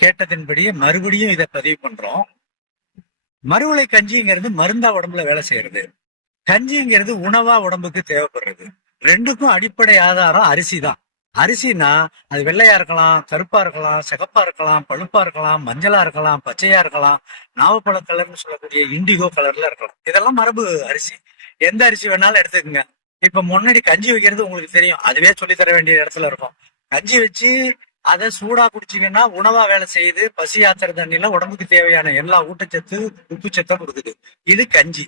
கேட்டதின்படி மறுபடியும் இதை பதிவு பண்றோம். மறுவிலை கஞ்சிங்கிறது மருந்தா உடம்புல வேலை செய்யறது, கஞ்சிங்கிறது உணவா உடம்புக்கு தேவைப்படுறது. ரெண்டுக்கும் அடிப்படை ஆதாரம் அரிசி தான். அரிசினா அது வெள்ளையா இருக்கலாம், கருப்பா இருக்கலாம், சிகப்பா இருக்கலாம், பழுப்பா இருக்கலாம், மஞ்சளா இருக்கலாம், பச்சையா இருக்கலாம், நாவப்பழ கலர்னு சொல்லக்கூடிய இண்டிகோ கலர்ல இருக்கலாம். இதெல்லாம் மரபு அரிசி. எந்த அரிசி வேணாலும் எடுத்துக்கோங்க. இப்ப முன்னாடி கஞ்சி வைக்கிறது உங்களுக்கு தெரியும், அதுவே சொல்லி தர வேண்டிய இடத்துல இருக்கும். கஞ்சி வச்சு அதை சூடா குடிச்சீங்கன்னா உணவா வேலை செய்யுது. பசி ஆத்திர தண்ணியில உடம்புக்கு தேவையான எல்லா ஊட்டச்சத்து உப்புச்சத்தை கொடுக்குது. இது கஞ்சி.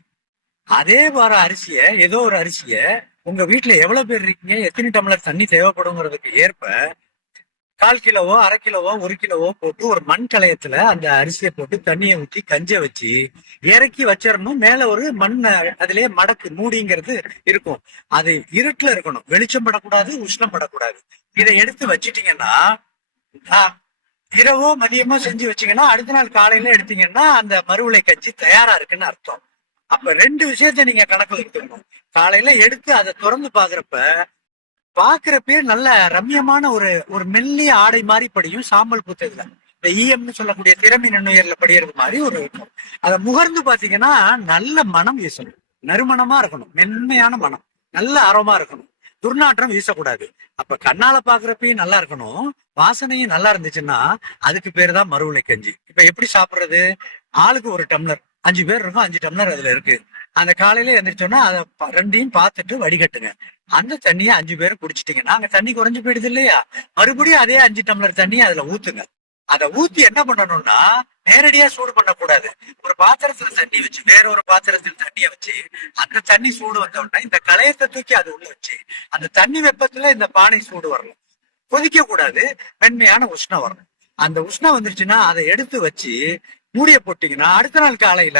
அதே வார அரிசிய, ஏதோ ஒரு அரிசிய உங்க வீட்டுல எவ்வளவு பேர் இருக்கீங்க, எத்தனை டம்ளர் தண்ணி தேவைப்படுங்கிறதுக்கு ஏற்ப 1/4 கிலோவோ 1/2 கிலோவோ 1 கிலோவோ போட்டு ஒரு மண் கலயத்துல அந்த அரிசியை போட்டு தண்ணியை ஊற்றி கஞ்ச வச்சு இறக்கி வச்சிடணும். மேல ஒரு மண், அதுலயே மடக்கு மூடிங்கிறது இருக்கும். அது இருட்டுல இருக்கணும், வெளிச்சம் படக்கூடாது, உஷ்ணம் படக்கூடாது. இதை எடுத்து வச்சிட்டீங்கன்னா இரவோ மதியமோ செஞ்சு வச்சீங்கன்னா அடுத்த நாள் காலையில எடுத்தீங்கன்னா அந்த மறுவிலை கஞ்சி தயாரா இருக்குன்னு அர்த்தம். அப்ப 2 விஷயத்த நீங்க கணக்குல எடுத்துக்கணும். காலையில எடுத்து அதை திறந்து பாக்குறப்பே நல்ல ரம்யமான ஒரு ஒரு மெல்லிய ஆடை மாதிரி படியும், சாம்பல் பூத்ததுல இந்த ஈயம்னு சொல்லக்கூடிய திறமை நுண்ணுயர்ல படியறது மாதிரி ஒரு இருக்கும். அதை முகர்ந்து பாத்தீங்கன்னா நல்ல மனம் வீசணும், நறுமணமா இருக்கணும், மென்மையான மனம், நல்ல ஆர்வமா இருக்கணும், துர்நாற்றம் வீசக்கூடாது. அப்ப கண்ணால பாக்குறப்பயும் நல்லா இருக்கணும், வாசனையும் நல்லா இருந்துச்சுன்னா அதுக்கு பேரு தான் மறுவிலை கஞ்சி. இப்ப எப்படி சாப்பிடுறது? ஆளுக்கு ஒரு டம்ளர், 5 பேர் இருக்கும், 5 டம்ளர் அதுல இருக்கு. அந்த காலையில எந்திரிச்சோன்னா அதை ரெண்டையும் பார்த்துட்டு வடிகட்டுங்க. அந்த தண்ணியை 5 பேரும் குடிச்சிட்டீங்கன்னா அங்க தண்ணி குறைஞ்சு போயிடுது இல்லையா? மறுபடியும் அதே 5 டம்ளர் தண்ணியை அதுல ஊத்துங்க. அதை ஊத்தி என்ன பண்ணணும்னா நேரடியா சூடு பண்ணக்கூடாது. ஒரு பாத்திரத்துல தண்ணி வச்சு வேற ஒரு பாத்திரத்துல தண்ணியை வச்சு அந்த தண்ணி சூடு வந்த உடனே இந்த களையத்தை தூக்கி அது உள்ள வச்சு அந்த தண்ணி வெப்பத்துல இந்த பானை சூடு வரணும். கொதிக்க கூடாது, மென்மையான உஷ்ணம் வரணும். அந்த உஷ்ணம் வந்துருச்சுன்னா அதை எடுத்து வச்சு மூடிய போட்டீங்கன்னா அடுத்த நாள் காலையில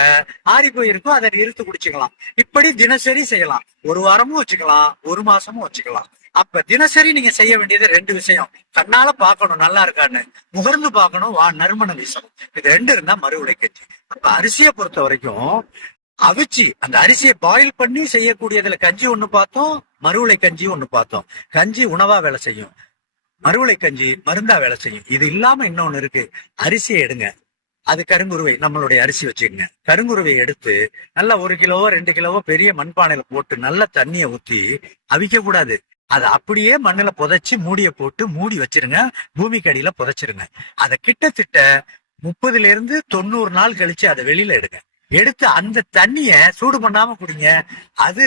ஆறி போயிருக்கும், அதை இருத்து குடிச்சுக்கலாம். இப்படி தினசரி செய்யலாம். 1 வாரமும் வச்சுக்கலாம், 1 மாசமும் வச்சுக்கலாம். அப்ப தினசரி நீங்க செய்ய வேண்டியது 2 விஷயம். கண்ணால பாக்கணும் நல்லா இருக்கான்னு, முகர்ந்து பாக்கணும், நறுமணம் வீசணும். இது 2 இருந்தா மறுவிலை கஞ்சி. அப்ப அரிசியை பொறுத்த வரைக்கும் அவிச்சு அந்த அரிசியை பாயில் பண்ணி செய்யக்கூடியதுல கஞ்சி ஒண்ணு பார்த்தோம், மறுவிலை கஞ்சி ஒண்ணு பார்த்தோம். கஞ்சி உணவா வேலை செய்யும், மறுவிலை கஞ்சி மருந்தா வேலை செய்யும். இது இல்லாம இன்னொன்னு இருக்கு. அரிசியை எடுங்க, அது கருங்குருவை, நம்மளுடைய அரிசி வச்சுக்கோங்க. கருங்குருவையை எடுத்து நல்லா 1 கிலோவோ 2 கிலோவோ பெரிய மண்பானையில போட்டு நல்ல தண்ணியை ஊத்தி அவிக்க கூடாது. அதை அப்படியே மண்ணுல புதைச்சி மூடிய போட்டு மூடி வச்சிருங்க, பூமிக்கு அடியில புதைச்சிருங்க. அதை கிட்டத்தட்ட 30ல இருந்து 90 நாள் கழிச்சு அதை வெளியில எடுங்க. எடுத்து அந்த தண்ணிய சூடு பண்ணாம குடிங்க. அது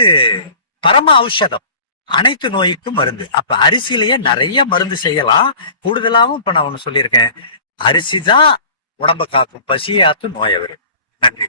பரம ஔஷதம், அனைத்து நோய்க்கும் மருந்து. அப்ப அரிசியிலேயே நிறைய மருந்து செய்யலாம். கூடுதலாவும் இப்ப நான் ஒண்ணு சொல்லியிருக்கேன், அரிசி தான் உடம்ப காக்கும், பசியாத்து நோயை வரும். நன்றி.